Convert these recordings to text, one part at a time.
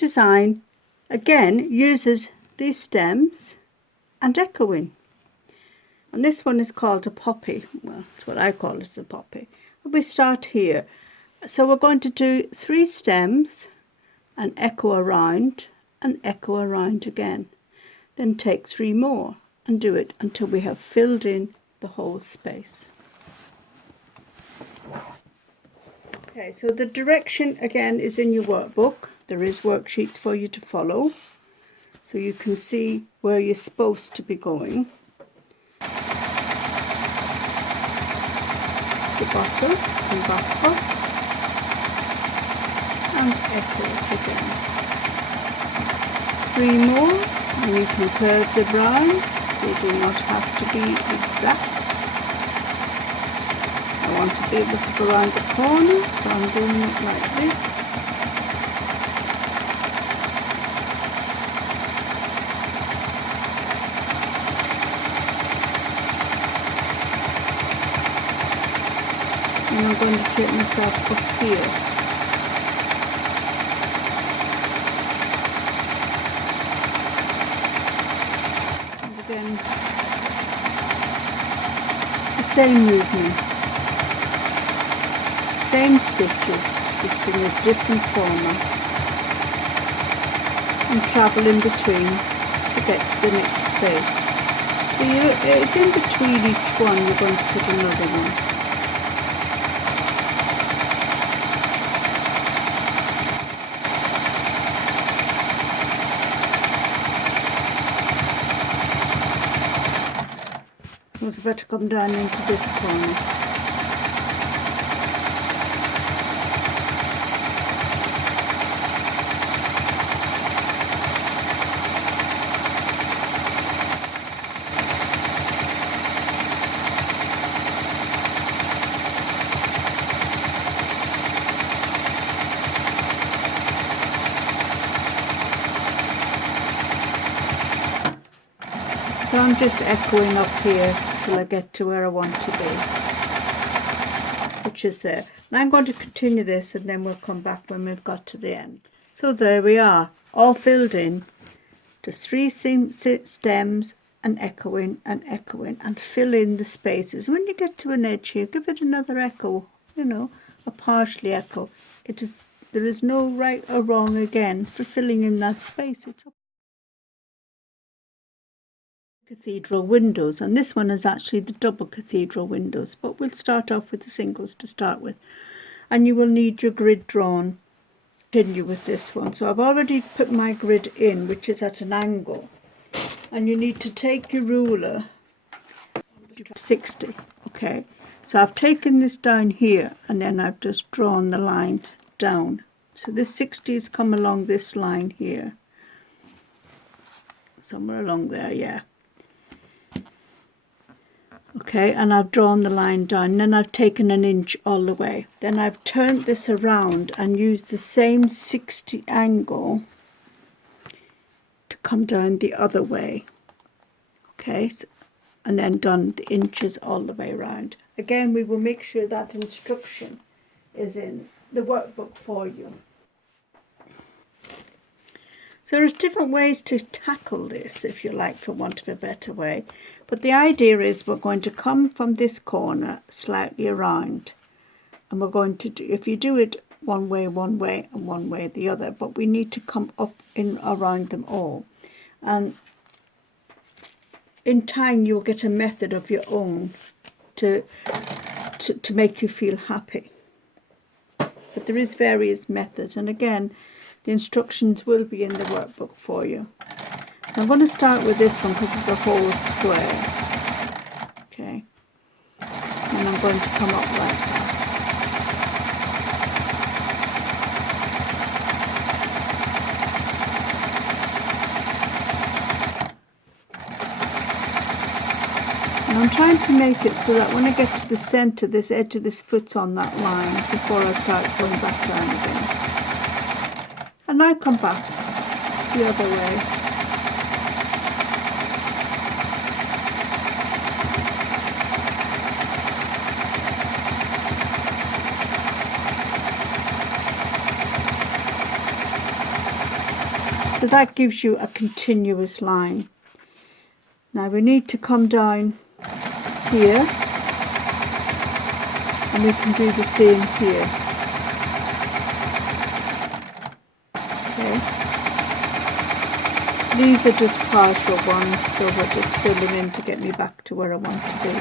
design again uses these stems and echoing. And this one is called a poppy. Well, that's what I call it, a poppy. But we start here. So we're going to do 3 stems and echo around again. Then take 3 more and do it until we have filled in the whole space. Okay, so the direction again is in your workbook. There is worksheets for you to follow, so you can see where you're supposed to be going. The bottom and back up and echo it again. 3 more and you can curve the round. They do not have to be exact. I want to be able to go around the corner, so I'm doing it like this. And I'm going to take myself up here. And again, the same movements, same stitches, just in a different format. And travel in between to get to the next space. So it's in between each one you're going to put another one. I was about to come down into this corner. So I'm just echoing up here till I get to where I want to be, which is there. And I'm going to continue this and then we'll come back when we've got to the end. So there we are, all filled in. Just 3 stems and echoing and fill in the spaces. When you get to an edge here, give it another echo, you know, a partially echo. There is no right or wrong again for filling in that space. It's up. Cathedral windows, and this one is actually the double cathedral windows, but we'll start off with the singles to start with. And you will need your grid drawn. Continue with this one. So I've already put my grid in, which is at an angle, and you need to take your ruler 60. Okay, so I've taken this down here and then I've just drawn the line down. So this 60 has come along this line here, somewhere along there, yeah. Okay, and I've drawn the line down, then I've taken an inch all the way. Then I've turned this around and used the same 60 angle to come down the other way. Okay, so, and then done the inches all the way around. Again, we will make sure that instruction is in the workbook for you. So there's different ways to tackle this, if you like, for want of a better way. But the idea is we're going to come from this corner slightly around. And we're going to do, if you do it one way and one way the other, but we need to come up in around them all. And in time you'll get a method of your own to make you feel happy. But there is various methods, and again, the instructions will be in the workbook for you. So I'm going to start with this one because it's a whole square. Okay. And I'm going to come up like that. And I'm trying to make it so that when I get to the centre, this edge of this foot's on that line before I start going back down again. And now come back the other way. So that gives you a continuous line. Now we need to come down here, and we can do the same here. Okay. These are just partial ones, so we're just filling in to get me back to where I want to be.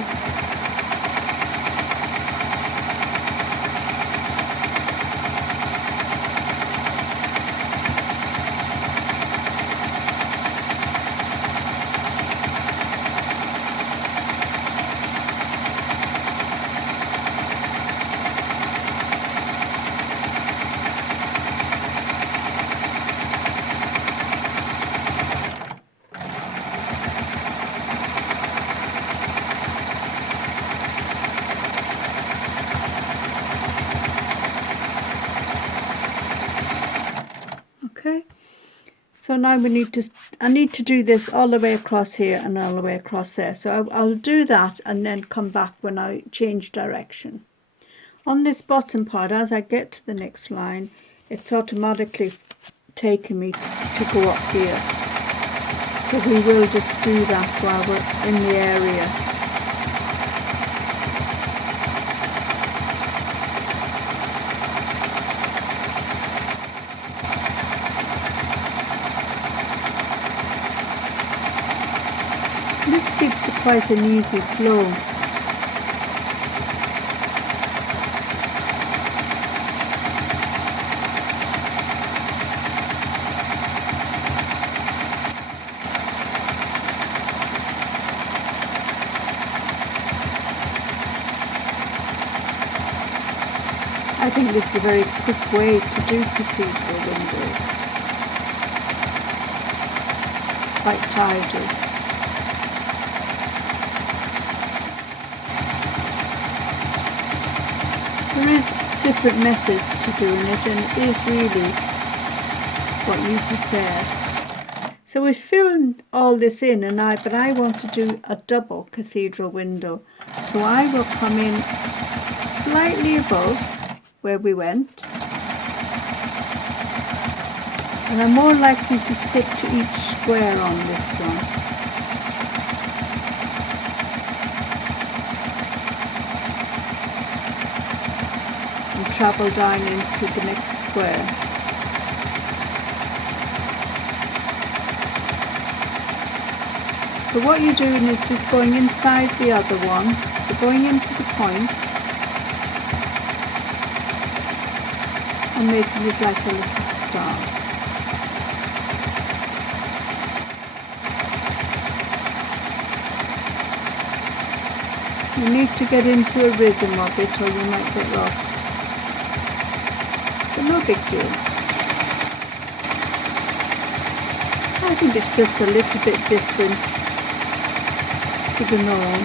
Okay, so now I need to do this all the way across here and all the way across there. So I'll do that and then come back when I change direction. On this bottom part, as I get to the next line, it's automatically taking me to go up here. So we will just do that while we're in the area. This gives it quite an easy flow. I think this is a very quick way to do cathedral windows. Quite tidy. There is different methods to doing it, and it is really what you prefer. So we've filled all this in, but I want to do a double cathedral window. So I will come in slightly above where we went, and I'm more likely to stick to each square on this one. Travel down into the next square. So what you're doing is just going inside the other one, so going into the point and making it like a little star. You need to get into a rhythm of it or you might get lost. No big deal. I think it's just a little bit different to the norm.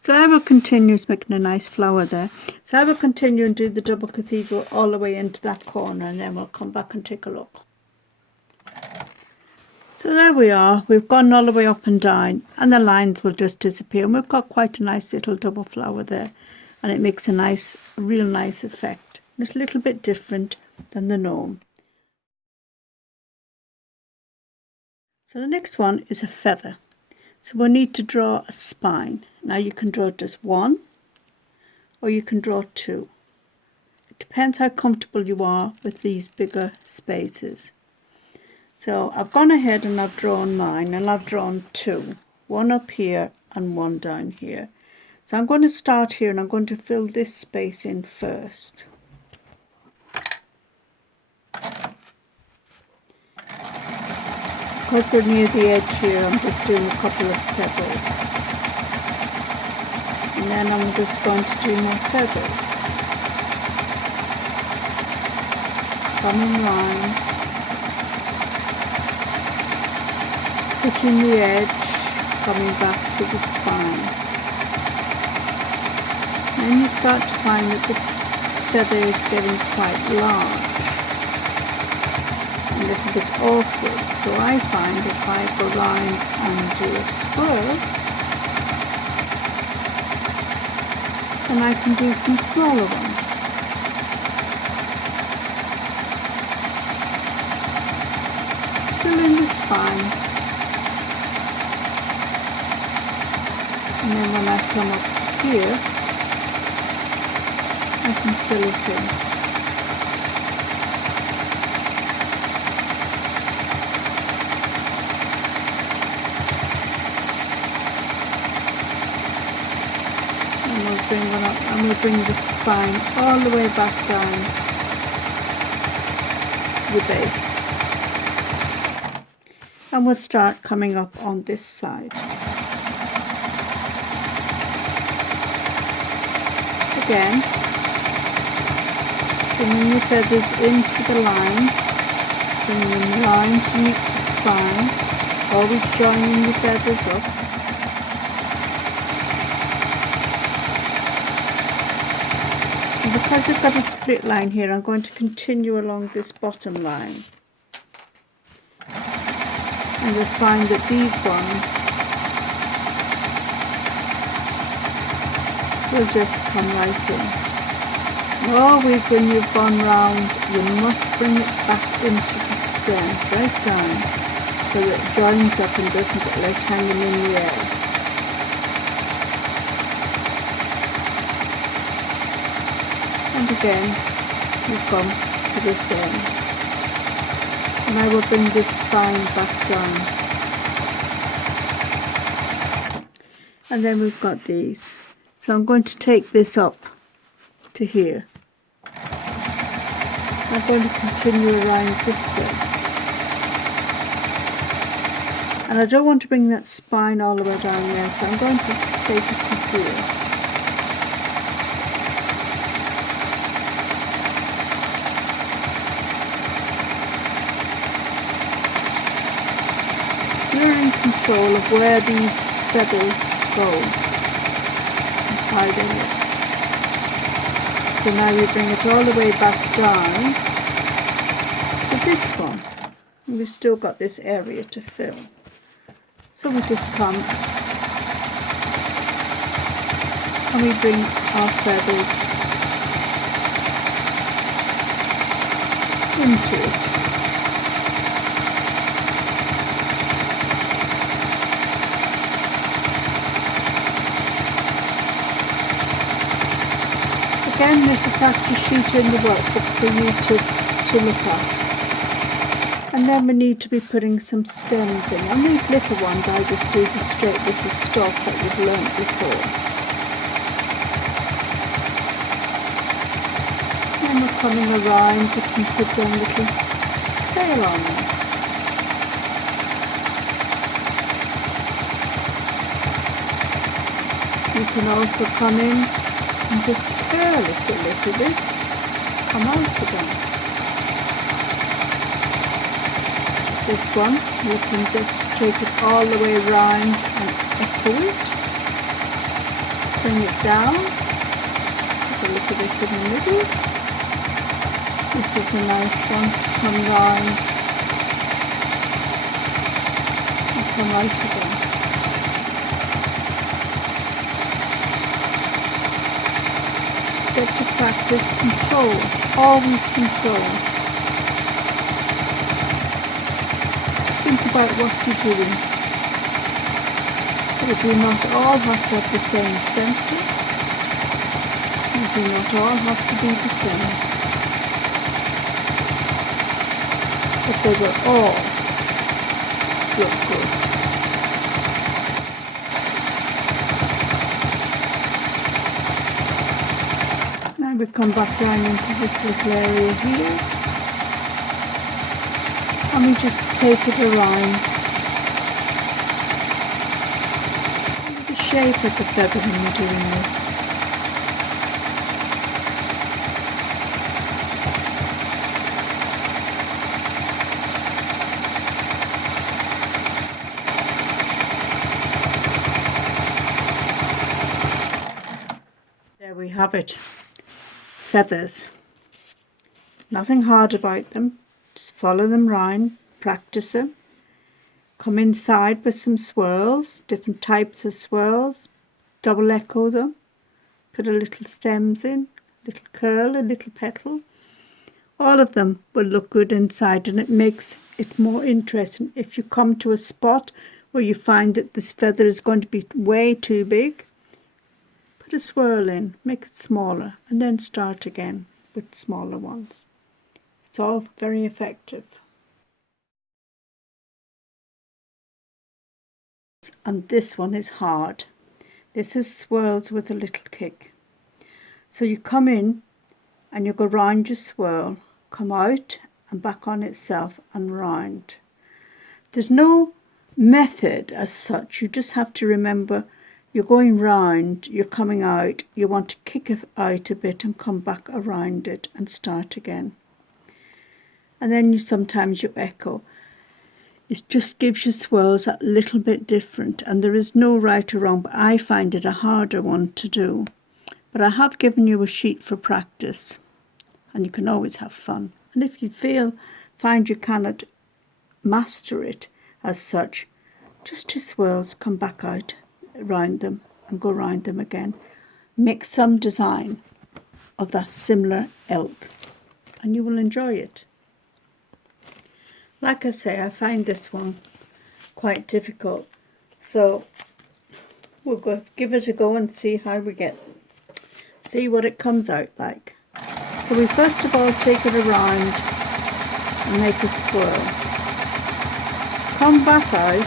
So I will continue making a nice flower there. So I will continue and do the double cathedral all the way into that corner, and then we'll come back and take a look. So there we are, we've gone all the way up and down, and the lines will just disappear, and we've got quite a nice little double flower there, and it makes a real nice effect. It's a little bit different than the norm. So the next one is a feather. So we'll need to draw a spine. Now you can draw just one, or you can draw two. It depends how comfortable you are with these bigger spaces. So I've gone ahead and I've drawn mine, and I've drawn two, one up here and one down here. So I'm going to start here and I'm going to fill this space in first. Because we're near the edge here, I'm just doing a couple of feathers. And then I'm just going to do my feathers. Coming round. Putting the edge, coming back to the spine. Then you start to find that the feather is getting quite large, a little bit awkward. So I find if I go round and do a swirl, and I can do some smaller ones. Still in the spine, and then when I come up here I can fill it in. I'm going to bring the spine all the way back down to the base, and we'll start coming up on this side. Again, bringing your feathers into the line, bringing them round to meet the spine, always joining your feathers up. Because we've got a split line here, I'm going to continue along this bottom line, and you'll find that these ones will just come right in. And always when you've gone round, you must bring it back into the stem, right down, so that it joins up and doesn't get like hanging in the air. And again, we come to this end, and I will bring this spine back down, and then we've got these. So I'm going to take this up to here. I'm going to continue around this way, and I don't want to bring that spine all the way down there, so I'm going to just take it to here. You're in control of where these feathers go and how they look. So now we bring it all the way back down to this one. And we've still got this area to fill. So we just come and we bring our feathers into it. Again, there's a practice sheet in the workbook for you to look at. And then we need to be putting some stems in. On these little ones, I just do the straight little stalk that we've learnt before. And we're coming around, you can put their little tail on there. You can also come in and just curl it a little bit, come out again. This one, you can just take it all the way around and echo it, bring it down, put a little bit in the middle. This is a nice one to come round and come out again. Get to practice control, always control. Think about what you're doing. You do not all have to have the same centre. You do not all have to be the same. But they will all look good. Now we come back down into this little area here, and we just take it around. The shape of the feather when you're doing this. There we have it. Feathers. Nothing hard about them. Just follow them round, practice them. Come inside with some swirls, different types of swirls. Double echo them. put a little stems in, little curl, a little petal. All of them will look good inside, and it makes it more interesting. If you come to a spot where you find that this feather is going to be way too big, put a swirl in, make it smaller, and then start again with smaller ones. It's all very effective. And this one is hard. This is swirls with a little kick. So you come in and you go round your swirl, come out and back on itself and round. There's no method as such. You just have to remember you're going round, you're coming out, you want to kick it out a bit and come back around it and start again. And then sometimes you echo. It just gives your swirls a little bit different, and there is no right or wrong, but I find it a harder one to do. But I have given you a sheet for practice, and you can always have fun. And if you find you cannot master it as such, just 2 swirls, come back out, round them, and go round them again. Make some design of that similar ilk, and you will enjoy it. Like I say, I find this one quite difficult, so we'll go give it a go and see how we see what it comes out like. So we first of all take it around and make a swirl. Come back out,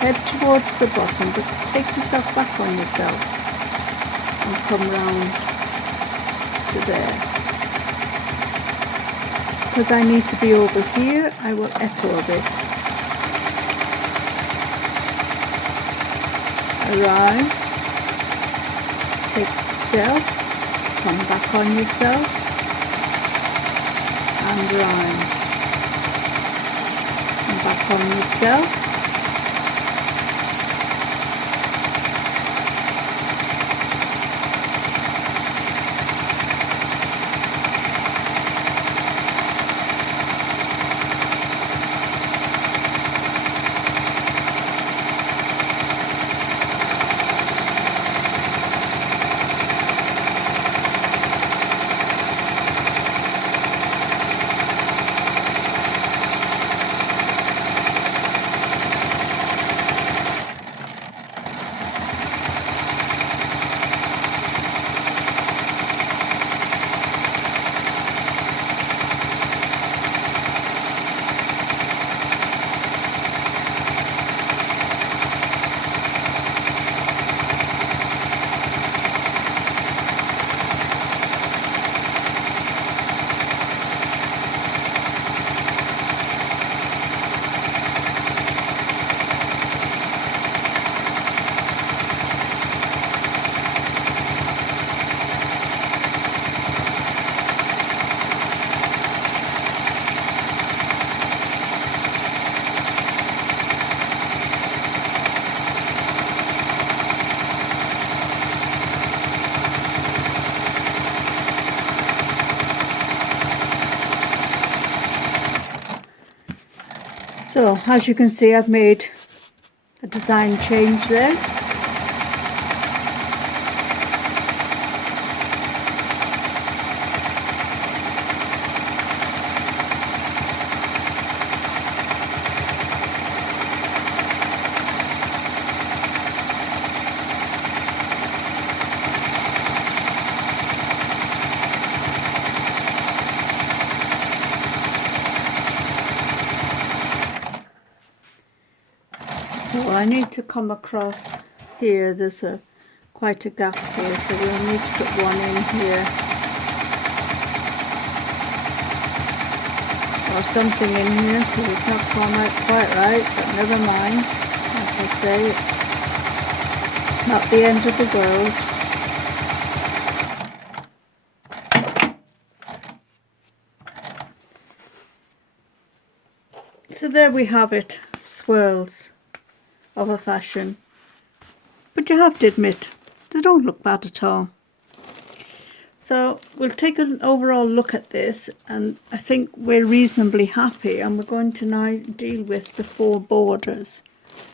head towards the bottom, but take yourself back on yourself and come round to there. Because I need to be over here, I will echo a bit. Around, take yourself, come back on yourself, and round. And back on yourself. So as you can see, I've made a design change there. So I need to come across here. There's quite a gap here, so we'll need to put one in here or something in here because it's not come out quite right, but never mind. Like I say, it's not the end of the world. So there we have it, swirls of a fashion, but you have to admit they don't look bad at all. So we'll take an overall look at this, and I think we're reasonably happy, and we're going to now deal with the 4 borders.